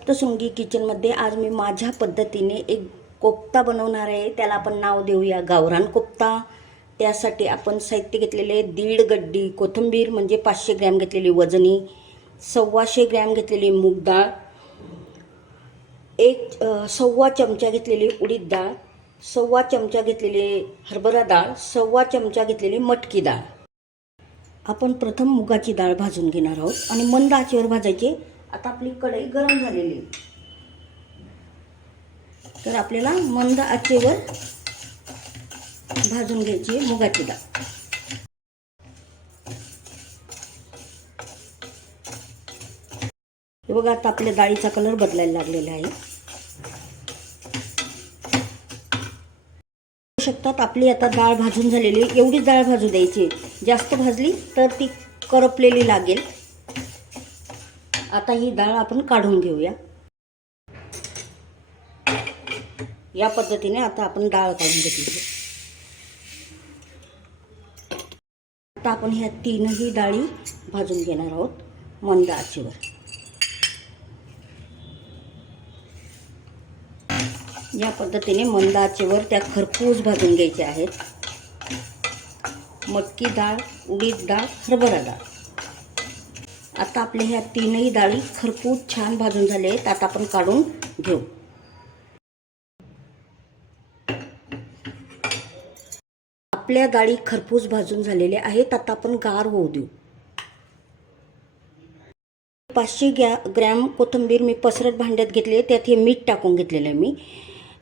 सप्तशृंगी किचनमध्ये आज मी माझ्या पद्धतीने एक कोफ्ता बनवणार आहे. त्याला आपण नाव देऊया गावरान कोफ्ता. त्यासाठी आपण साहित्य घेतलेले दीड गड्डी कोथिंबीर म्हणजे पाचशे ग्रॅम घेतलेली वजनी सव्वाशे ग्रॅम घेतलेली मूग डाळ एक सव्वा चमचा घेतलेली उडीद डाळ सव्वा चमचा घेतलेली हरभरा डाळ सव्वा चमचा घेतलेली मटकी डाळ. आपण प्रथम मुगाची डाळ भाजून घेणार आहोत आणि मंद आचेवर भाजायची आता आपली कढई गरम झालेली आहे. तर आपल्याला मंद आचेवर भाजून घ्यायची आहे मुगाची डाळ हे बघा आता आपल्या डाळीचा कलर बदलायला लागलेला आहे शकतात आपली आता डाळ भाजून झालेली आहे. एवढीच डाळ भाजू द्यायची जास्त भाजली तर ती करपलेली लागेल आता ही डाळ आपण काढून घेऊया. या पद्धतीने आता आपण डाळ काढून घेतली आता आपण ह्या तीनही डाळी भाजून घेणार आहोत मंद आचेवर. या पद्धतीने मंद आचेवर त्या खरपूस भाजून घ्यायच्या आहेत. मटकी डाळ उडीद डाळ हरभरा डाळ. आता आपल्या ह्या तीनही डाळी खरपूस छान भाजून झाले आहेत. आता आपण काढून घेऊ. आपल्या डाळी खरपूस भाजून झालेल्या आहेत. आता आपण गार होऊ देऊ. पाचशे गॅ ग्रॅम कोथिंबीर मी पसरट भांड्यात घेतली आहे. त्यात हे मीठ टाकून घेतलेलं आहे मी.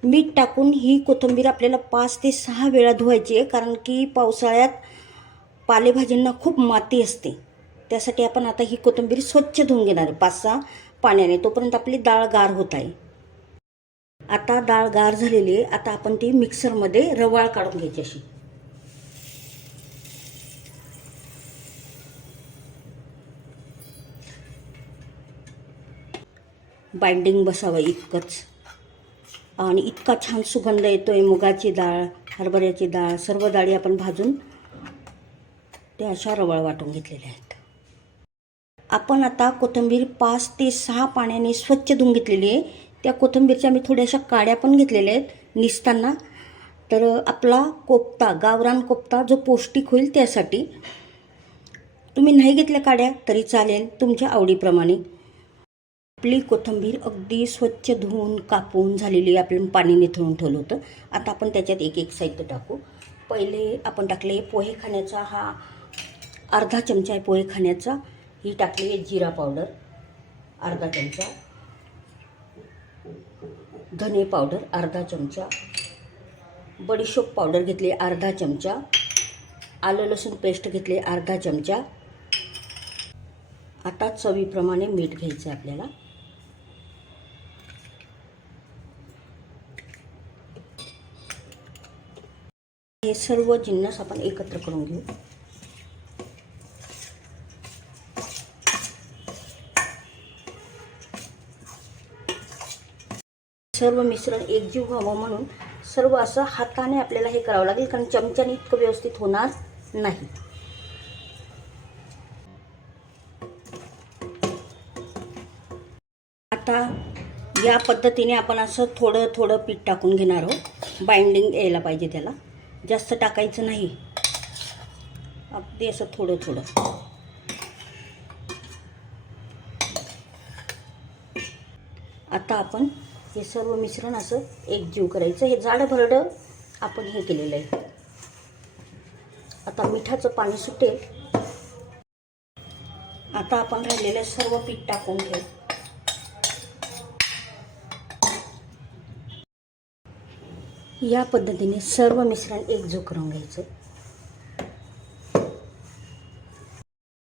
मीठ टाकून ही कोथिंबीर आपल्याला पाच ते सहा वेळा धुवायची आहे. कारण की पावसाळ्यात पालेभाज्यांना खूप माती असते. त्यासाठी आपण आता ही कोथिंबीर स्वच्छ धुवून घेणार आहे. पाच सहा पाण्याने. तोपर्यंत आपली डाळ गार होत आहे. आता डाळ गार झालेली आहे. आता आपण ती मिक्सरमध्ये रवाळ काढून घ्यायची अशी. बाइंडिंग बसावं इतकंच. आणि इतका छान सुगंध येतो आहे मुगाची डाळ हरभऱ्याची डाळ सर्व डाळी आपण भाजून त्या अशा रवळ वाटून घेतलेल्या आहेत. आपण आता कोथिंबीर पाच ते सहा पाण्याने स्वच्छ धुवून घेतलेली आहे. त्या कोथिंबीरच्या मी थोड्याशा काड्या पण घेतलेल्या आहेत निसताना. तर आपला कोफ्ता गावरान कोफ्ता जो पौष्टिक होईल त्यासाठी तुम्ही नाही घेतल्या काड्या तरी चालेल तुमच्या आवडीप्रमाणे. आपली कोथिंबीर अगदी स्वच्छ धुवून कापून झालेली आपण पाणी निथळून ठेवलं होतं. आता आपण त्याच्यात एक एक साहित्य टाकू. पहिले आपण टाकले पोहे खाण्याचा हा अर्धा चमचा आहे पोहे खाण्याचा. ही टाकली आहे जिरा पावडर अर्धा चमचा. धने पावडर अर्धा चमचा. बडीशोप पावडर घेतली अर्धा चमचा. आलं लसूण पेस्ट घेतली अर्धा चमचा. आता चवीप्रमाणे मीठ घ्यायचं आहे आपल्याला. हे सर्व जिन्नस आपण एकत्र करून घेऊ. सर्व मिश्रण एकजीव व्हावं म्हणून सर्व असं हाताने आपल्याला हे करावं लागेल कारण चमच्याने इतकं व्यवस्थित होणार नाही. आता या पद्धतीने आपण असं थोडं थोडं पीठ टाकून घेणार आहोत. बाइंडिंग यायला पाहिजे त्याला. जास्त टाकायचं नाही. अगदी असं थोडं थोडं. आता आपण हे सर्व मिश्रण असं एकजीव करायचं. हे जाडं भरडं आपण हे केलेलं आहे. आता मिठाचं पाणी सुटेल. आता आपण राहिलेलं सर्व पीठ टाकून घेऊ. या पद्धतीने सर्व मिश्रण एकजू करून घ्यायचं.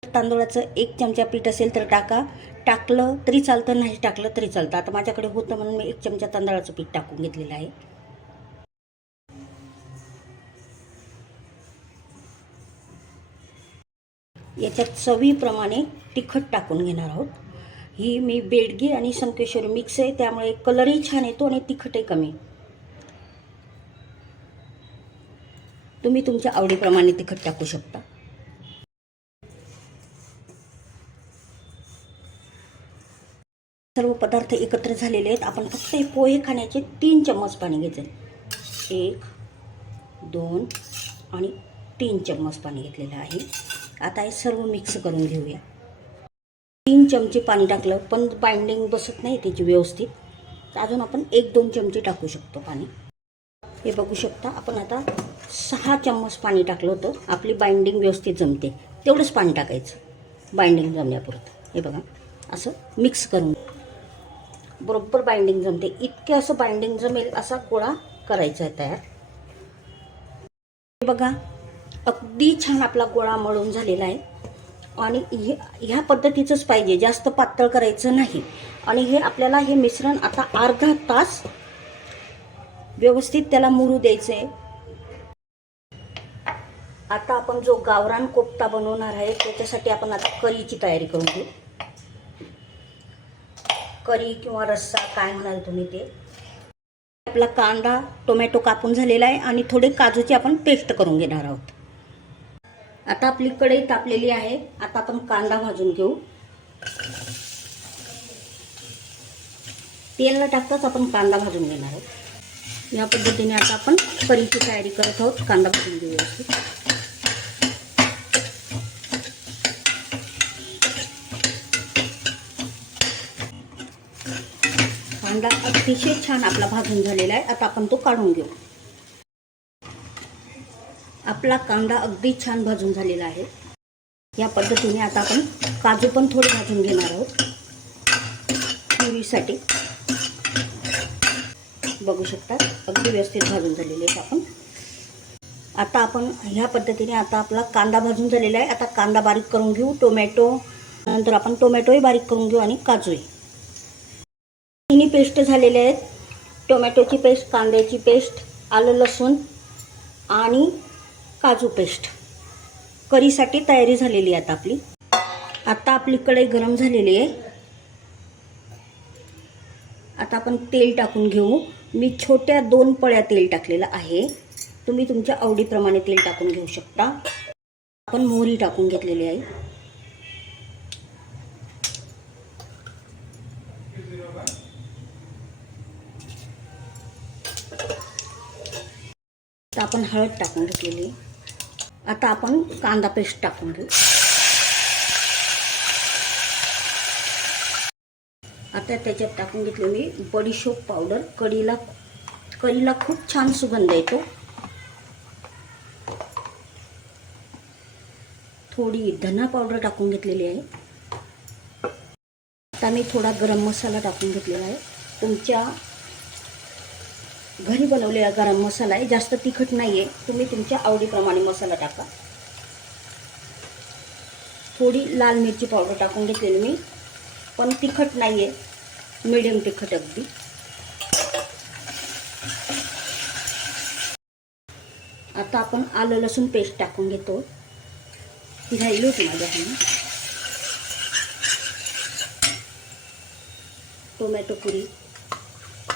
तांदूळाचं एक चमचा पीठ असेल तर टाका. टाकलं तरी चालतं नाही टाकलं तरी चालतं. आता माझ्याकडे होतं म्हणून मी एक चमचा तांदळाचं पीठ टाकून घेतलेलं आहे. याच्यात चवीप्रमाणे तिखट टाकून घेणार आहोत. ही मी बेडगी आणि संकेश्वरी मिक्स आहे त्यामुळे कलरही छान येतो आणि तिखटही कमी. तुम्ही तुमच्या आवडीप्रमाणे तिखट टाकू शकता. सर्व पदार्थ एकत्र झालेले आहेत. आपण फक्त हे पोहे खाण्याचे तीन चम्मच पाणी घ्यायचं एक दोन आणि तीन चम्मच पाणी घेतलेलं आहे. आता हे सर्व मिक्स करून घेऊया. तीन चमचे पाणी टाकलं पण बाइंडिंग बसत नाही त्याची व्यवस्थित. अजून आपण एक दोन चमचे टाकू शकतो पाणी. हे बघू शकता आपण आता सहा चम्मच पाणी टाकलं होतं. आपली बाइंडिंग व्यवस्थित जमते. तेवढंच पाणी टाकायचं. बाइंडिंग जमण्यापुरतं हे बघा असं मिक्स करून. बरोबर बाइंडिंग जमते. इतके असं बाइंडिंग जमेल असा गोळा करायचा आहे तयार. हे बघा अगदी छान आपला गोळा मळून झालेला आहे. आणि हे ह्या पद्धतीचंच पाहिजे जास्त पातळ करायचं नाही. आणि हे आपल्याला हे मिश्रण आता अर्धा तास व्यवस्थित त्याला मुरू द्यायचं आहे आता आपण जो गावरान कोफ्ता बनवणार आहे त्याच्यासाठी आपण आता करीची तयारी करून घेऊ. करी किंवा रस्सा काय म्हणाल तुम्ही ते? आपला कांदा टोमॅटो कापून झालेला आहे आणि थोडे काजूची आपण पेस्ट करून घेणार आहोत. आता आपली कढई तापलेली आहे. आता आपण कांदा भाजून घेऊ. तेल न टाकताच आपण कांदा भाजून घेणार आहोत. या पद्धतीने आता आपण करीची तयारी करत आहोत. कांदा भाजून घेऊ कांदा अतिशय छान आपला भाजून झालेला आहे. आता आपण तो काढून घेऊ. आपला कांदा अगदी छान भाजून झालेला आहे. या पद्धतीने आता आपण काजू पण थोडे भाजून घेणार आहोत. पुरीसाठी बघू शकता अगदी व्यवस्थित भाजून झालेले आहेत आपण. आता आपण ह्या पद्धतीने आता आपला कांदा भाजून झालेला आहे. आता कांदा बारीक करून घेऊ टोमॅटो. नंतर आपण टोमॅटोही बारीक करून घेऊ आणि काजूही. तिन्ही पेस्ट झालेले आहेत. टोमॅटोची पेस्ट कांद्याची पेस्ट आलं लसूण आणि काजू पेस्ट. करीसाठी तयारी झालेली आहे आता आपली. आता आपली कढई गरम झालेली आहे. आता आपण तेल टाकून घेऊ. मी छोट्या दोन पळ्या तेल टाकलेलं आहे. तुम्ही तुमच्या आवडीप्रमाणे तेल टाकून घेऊ शकता. आपण मोहरी टाकून घेतलेली आहे. तर आपण हळद टाकून घेतलेली. आता आपण कांदा पेस्ट टाकून घेऊ. आता त्याच्यात टाकून घेतली मी बडीशोप पावडर. कढीला कढीला खूप छान सुगंध येतो. थोडी धना पावडर टाकून घेतलेली आहे. आता मी थोडा गरम मसाला टाकून घेतलेला आहे. तुमच्या घरी बनवलेला गरम मसाला आहे जास्त तिखट नाही आहे तुम्ही तुमच्या आवडीप्रमाणे मसाला टाका. थोडी लाल मिरची पावडर टाकून घेतलेली मी. पण तिखट नाही आहे मिडियम तिखट अगदी. आता आपण आलं लसूण पेस्ट टाकून घेतो. ती राहिली होती माझ्याकडून. टोमॅटो पुरी.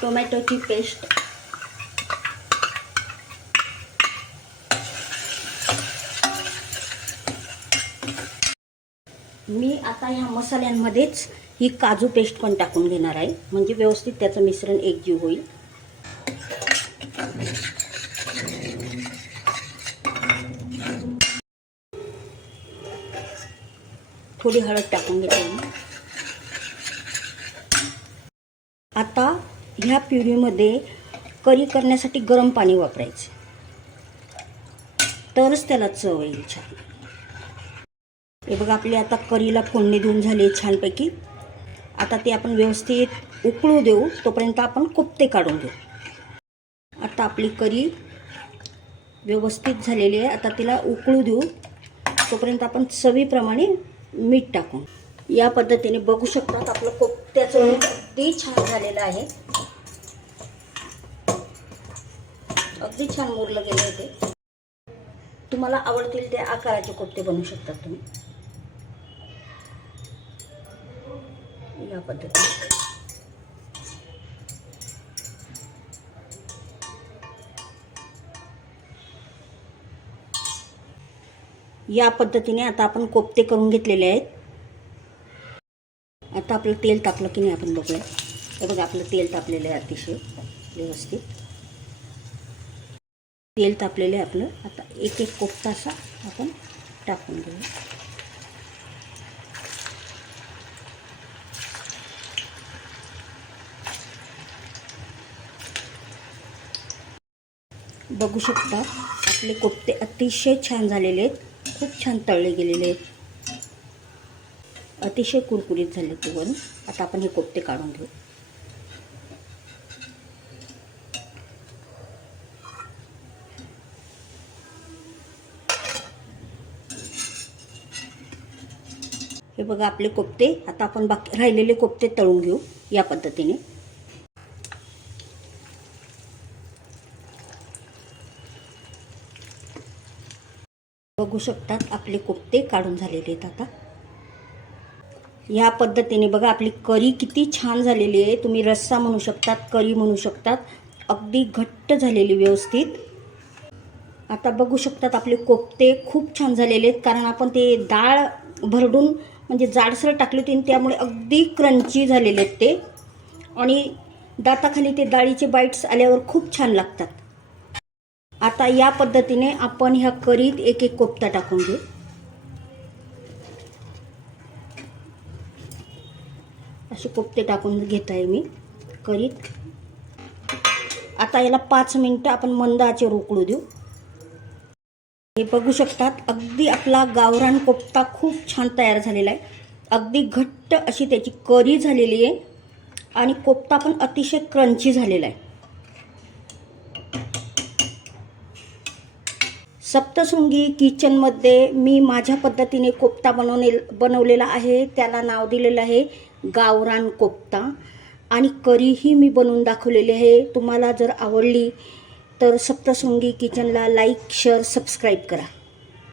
टोमॅटोची पेस्ट मी आता ह्या मसाल्यांमध्येच ही काजू पेस्ट पण टाकून घेणार आहे. म्हणजे व्यवस्थित त्याचं मिश्रण एकजीव होईल. थोडी हळद टाकून घेते मी. आता ह्या प्युरीमध्ये करी करण्यासाठी गरम पाणी वापरायचं. तरच त्याला चव येईल छान. हे बघा आपली आता करीला फोडणी देऊन झाली छानपैकी. आता ते आपण व्यवस्थित उकळू देऊ तोपर्यंत आपण कोपते काढून देऊ आता आपली करी व्यवस्थित झालेली आहे. आता तिला उकळू देऊ तोपर्यंत आपण चवीप्रमाणे मीठ टाकू या पद्धतीने बघू शकतात आपलं कोफ्त्याचं अगदी छान झालेलं आहे. अगदी छान मुरलं गेलं आहे ते. तुम्हाला आवडतील ते आकाराचे कोपते बनवू शकतात तुम्ही. या पद्धतीने या पद्धतीने आता आपण कोफ्ते करून घेतलेले आहेत. आता आपलं तेल तापलं की नाही आपण बघूया. हे बघा आपलं तेल तापलेलं आहे अतिशय व्यवस्थित. तेल तापलेलं आहे आपलं. आता एक एक कोफ्ता असा आपण टाकून घेऊ. बघू शकता. आपले कोफ्ते अतिशय छान झालेले आहेत. खूप छान तळले गेलेले आहेत. अतिशय कुरकुरीत झाले ते वरून आता आपण हे कोफ्ते काढून घेऊ. हे बघा आपले कोफ्ते आता आपण बाकी राहिलेले कोफ्ते तळून घेऊ या पद्धतीने. बघू शकतात. आपले कोफ्ते काढून झालेले आहेत आता. या पद्धतीने बघा आपली करी किती छान झालेली आहे. तुम्ही रस्सा म्हणू शकतात करी म्हणू शकतात. अगदी घट्ट झालेली व्यवस्थित. आता बघू शकतात आपले कोफ्ते खूप छान झालेले आहेत. कारण आपण ते डाळ भरडून म्हणजे जाडसर टाकली होती आणि त्यामुळे अगदी क्रंची झालेले आहेत ते. आणि दाताखाली ते डाळीचे बाईट्स आल्यावर खूप छान लागतात. आता या पद्धतीने आपण ह्या करीत एक एक कोफ्ता टाकून घेऊ. असे कोफ्ते टाकून घेत आहे मी करीत. आता याला पाच मिनटं आपण मंद आचेवर उकळू देऊ. हे बघू शकतात अगदी आपला गावरान कोफ्ता खूप छान तयार झालेला आहे. अगदी घट्ट अशी त्याची करी झालेली आहे आणि कोफ्ता पण अतिशय क्रंची झालेला आहे. सप्तशृंगी किचनमध्ये मी माझ्या पद्धतीने कोफ्ता बनवणे बनवलेला आहे. त्याला नाव दिलेलं आहे गावरान कोफ्ता. आणि करीही मी बनवून दाखवलेली आहे. तुम्हाला जर आवडली तर सप्तशृंगी किचनला लाईक शेअर सबस्क्राईब करा.